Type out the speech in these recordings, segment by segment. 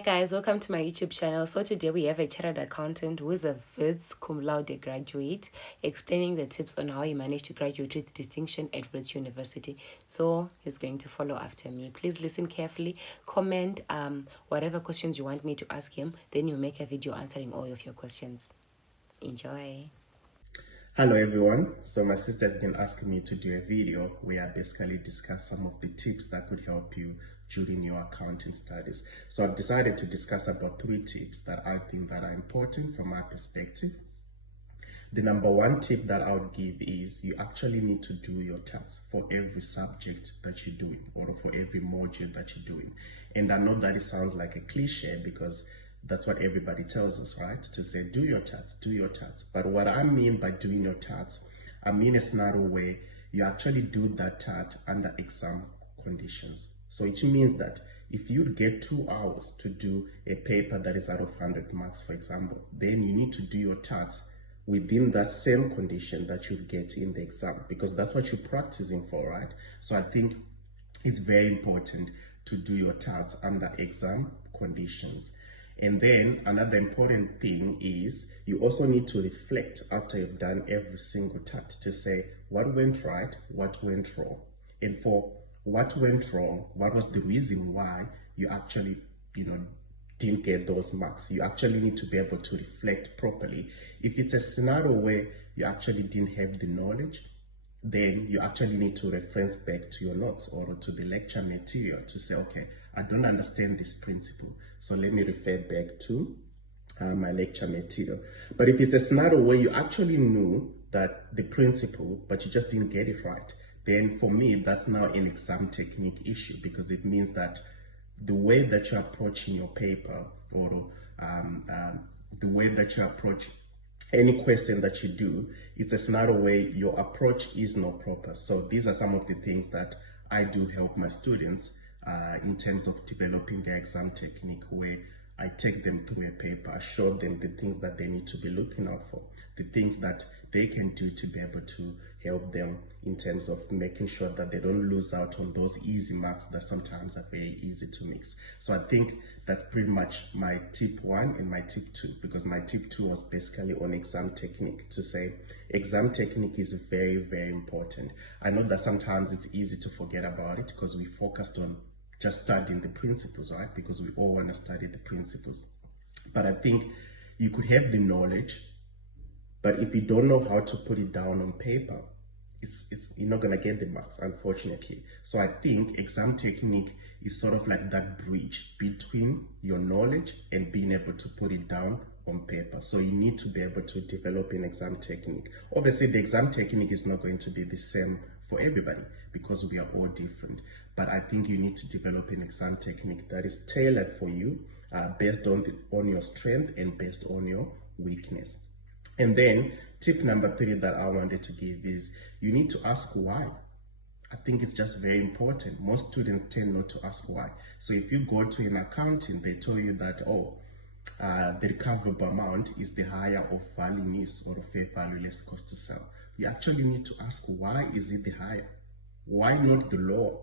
Hi guys, welcome to my YouTube channel. So today we have a chartered accountant who is a Wits Cum laude graduate explaining the tips on how he managed to graduate with distinction at Wits University. So he's going to follow after me. Please listen carefully, comment whatever questions you want me to ask him, then you make a video answering all of your questions. Enjoy. Hello everyone, so my sister has been asking me to do a video where I basically discuss some of the tips that could help you during your accounting studies. So I've decided to discuss about 3 tips that I think that are important from my perspective. The number 1 tip that I would give is you actually need to do your tasks for every subject that you're doing or for every module that you're doing. And I know that it sounds like a cliche because that's what everybody tells us, right? To say, do your tasks, do your tasks. But what I mean by doing your tasks, I mean a scenario where you actually do that task under exam conditions. So it means that if you get 2 hours to do a paper that is out of 100 marks, for example, then you need to do your tasks within that same condition that you get in the exam, because that's what you're practicing for, right? So I think it's very important to do your tasks under exam conditions. And then another important thing is you also need to reflect after you've done every single task to say what went right, what went wrong. And for what went wrong, what was the reason why you actually, didn't get those marks. You actually need to be able to reflect properly. If it's a scenario where you actually didn't have the knowledge, then you actually need to reference back to your notes or to the lecture material to say, okay, I don't understand this principle, so let me refer back to my lecture material. But if it's a scenario where you actually knew that the principle, but you just didn't get it right, then for me, that's now an exam technique issue, because it means that the way that you're approaching your paper or the way that you approach any question that you do, it's a scenario where your approach is not proper. So these are some of the things that I do help my students in terms of developing their exam technique, where I take them through a paper, I show them the things that they need to be looking out for, the things that they can do to be able to help them in terms of making sure that they don't lose out on those easy marks that sometimes are very easy to mix. So I think that's pretty much my tip 1 and my tip 2, because my tip 2 was basically on exam technique, to say exam technique is very, very important. I know that sometimes it's easy to forget about it because we focused on just studying the principles, right? Because we all want to study the principles. But I think you could have the knowledge, but if you don't know how to put it down on paper, you're not going to get the marks, unfortunately. So I think exam technique is sort of like that bridge between your knowledge and being able to put it down on paper. So you need to be able to develop an exam technique. Obviously, the exam technique is not going to be the same for everybody because we are all different. But I think you need to develop an exam technique that is tailored for you, based on your strength and based on your weakness. And then tip number 3 that I wanted to give is you need to ask why. I think it's just very important. Most students tend not to ask why. So if you go to an accounting, they tell you that, the recoverable amount is the higher of value use or the fair value less cost to sell. You actually need to ask, why is it the higher? Why not the lower?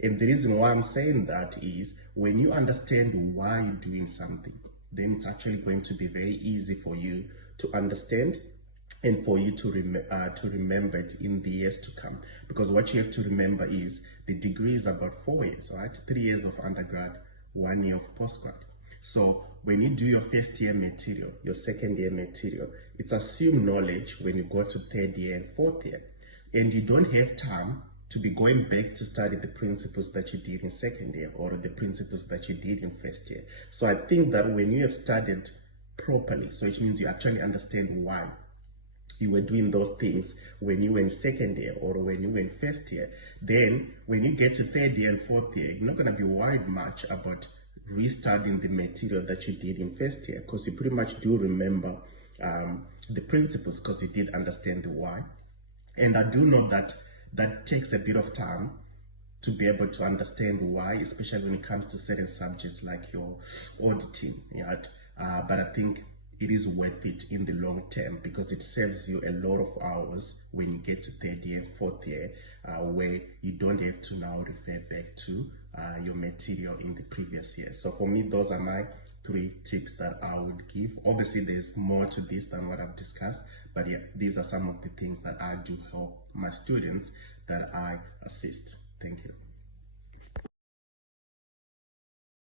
And the reason why I'm saying that is when you understand why you're doing something, then it's actually going to be very easy for you to understand and for you to remember it in the years to come. Because what you have to remember is the degree is about 4 years, right? 3 years of undergrad, 1 year of postgrad. So when you do your first year material, your second year material, it's assumed knowledge when you go to 3rd year and 4th year. And you don't have time to be going back to study the principles that you did in 2nd year or the principles that you did in 1st year. So I think that when you have studied properly, so it means you actually understand why you were doing those things when you were in 2nd year or when you were in 1st year, then when you get to 3rd year and 4th year, you're not going to be worried much about restudying the material that you did in 1st year, because you pretty much do remember the principles because you did understand the why. And I do know that that takes a bit of time to be able to understand why, especially when it comes to certain subjects like your auditing, right? But I think it is worth it in the long term because it saves you a lot of hours when you get to 3rd year, 4th year, where you don't have to now refer back to your material in the previous year. So for me, those are my 3 tips that I would give. Obviously, there's more to this than what I've discussed, but yeah, these are some of the things that I do help my students that I assist. Thank you.